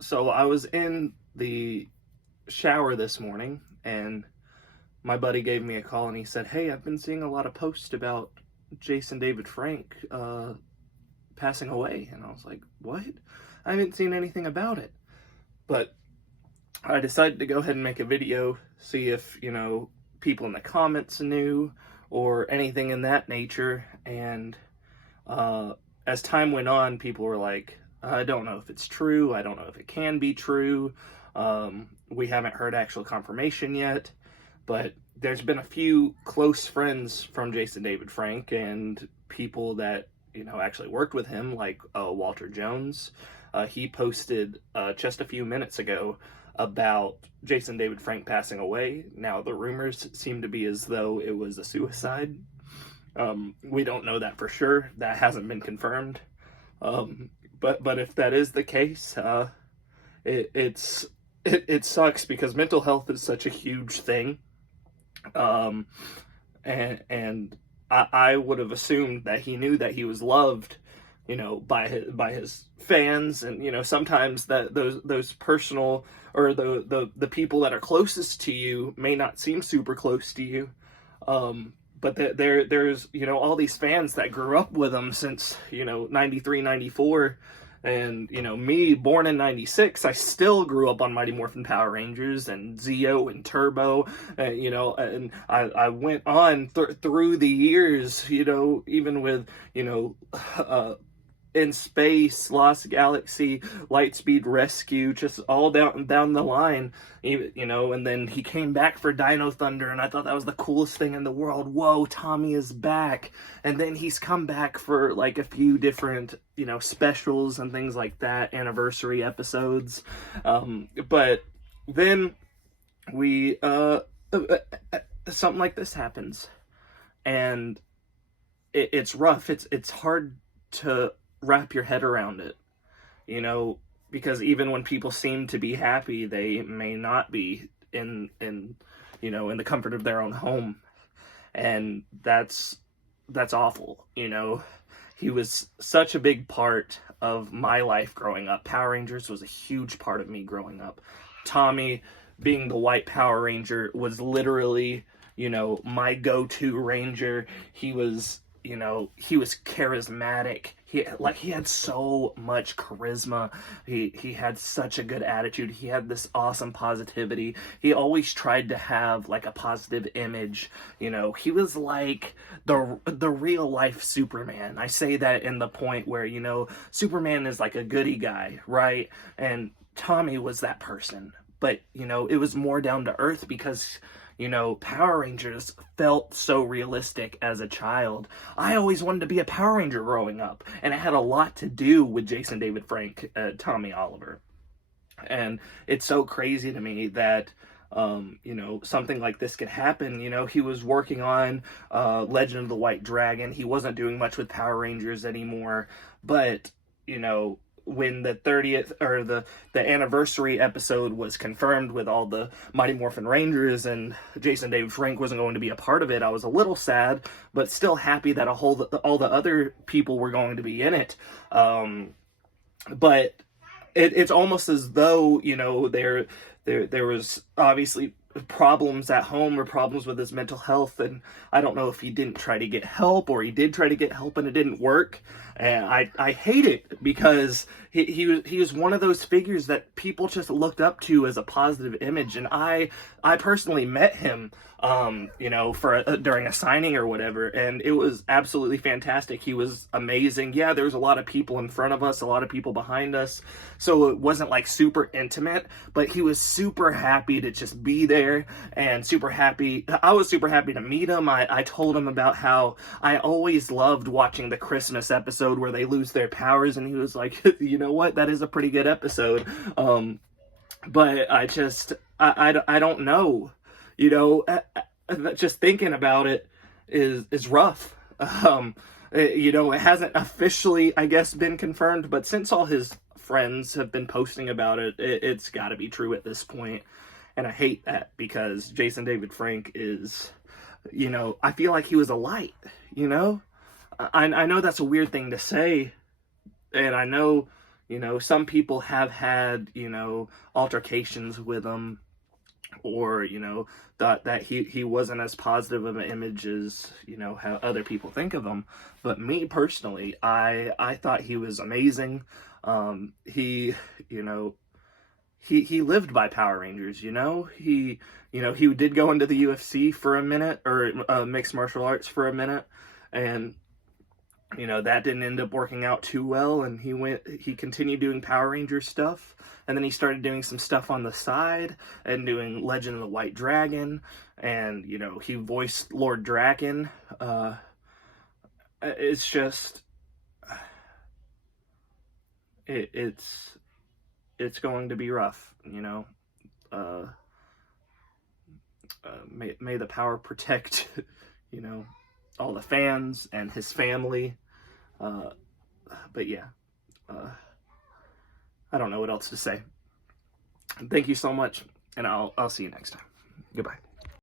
So I was in the shower this morning and my buddy gave me a call and he said, "Hey, I've been seeing a lot of posts about Jason David Frank passing away." And I was like, "What? I haven't seen anything about it." But I decided to go ahead and make a video, see if, people in the comments knew or anything in that nature. And as time went on, people were like, "I don't know if it's true. I don't know if it can be true. We haven't heard actual confirmation yet." But there's been a few close friends from Jason David Frank and people that, actually worked with him, like Walter Jones. He posted just a few minutes ago about Jason David Frank passing away. Now, the rumors seem to be as though it was a suicide. We don't know that for sure. That hasn't been confirmed. But if that is the case, it sucks because mental health is such a huge thing. And I would have assumed that he knew that he was loved, by his fans, and sometimes that those personal or the people that are closest to you may not seem super close to you. But there's all these fans that grew up with him since 93, 94. And, me, born in 96, I still grew up on Mighty Morphin Power Rangers and Zeo and Turbo, and I went on through the years, even with, In Space, Lost Galaxy, Lightspeed Rescue, just all down the line, and then he came back for Dino Thunder, and I thought that was the coolest thing in the world. Whoa, Tommy is back. And then he's come back for like a few different, specials and things like that, anniversary episodes. But then we, something like this happens, and it's rough. It's hard to wrap your head around it, because even when people seem to be happy, they may not be in the comfort of their own home. And that's awful. He was such a big part of my life growing up. Power Rangers was a huge part of me growing up. Tommy, being the white Power Ranger, was literally, my go-to Ranger. He was charismatic. He had so much charisma. He had such a good attitude. He had this awesome positivity. He always tried to have like a positive image. He was like the real life Superman. I say that in the point where, Superman is like a goody guy, right? And Tommy was that person. But, it was more down to earth because Power Rangers felt so realistic as a child. I always wanted to be a Power Ranger growing up, and it had a lot to do with Jason David Frank, Tommy Oliver. And it's so crazy to me that, something like this could happen. He was working on Legend of the White Dragon. He wasn't doing much with Power Rangers anymore, but, when the 30th or the anniversary episode was confirmed with all the Mighty Morphin Rangers and Jason David Frank wasn't going to be a part of it, I was a little sad, but still happy that all the other people were going to be in it. But it's almost as though, there was obviously problems at home or problems with his mental health, and I don't know if he didn't try to get help or he did try to get help and it didn't work. And I hate it because he was one of those figures that people just looked up to as a positive image. And I personally met him for during a signing or whatever, and it was absolutely fantastic. He was amazing. Yeah, there was a lot of people in front of us, a lot of people behind us, so it wasn't like super intimate, but he was super happy to just be there and super happy. I was super happy to meet him. I told him about how I always loved watching the Christmas episode where they lose their powers, and he was like, "You know what? That is a pretty good episode." But I don't know. Just thinking about it is rough. It hasn't officially, I guess, been confirmed, but since all his friends have been posting about it, it's got to be true at this point. And I hate that because Jason David Frank is, I feel like he was a light, I know that's a weird thing to say, and I know, You know, some people have had, you know, altercations with him, or, you know, thought that he wasn't as positive of an image as, you know, how other people think of him. But me personally, I thought he was amazing. He, you know, he lived by Power Rangers, you know. You know, he did go into the UFC for a minute, or mixed martial arts for a minute, and you know, that didn't end up working out too well, and he continued doing Power Rangers stuff, and then he started doing some stuff on the side and doing Legend of the White Dragon, and you know, he voiced Lord Drakkon. It's just it's going to be rough, you know. uh may the power protect you know, all the fans and his family. uh but yeah, uh I don't know what else to say. Thank you so much, and I'll see you next time. Goodbye.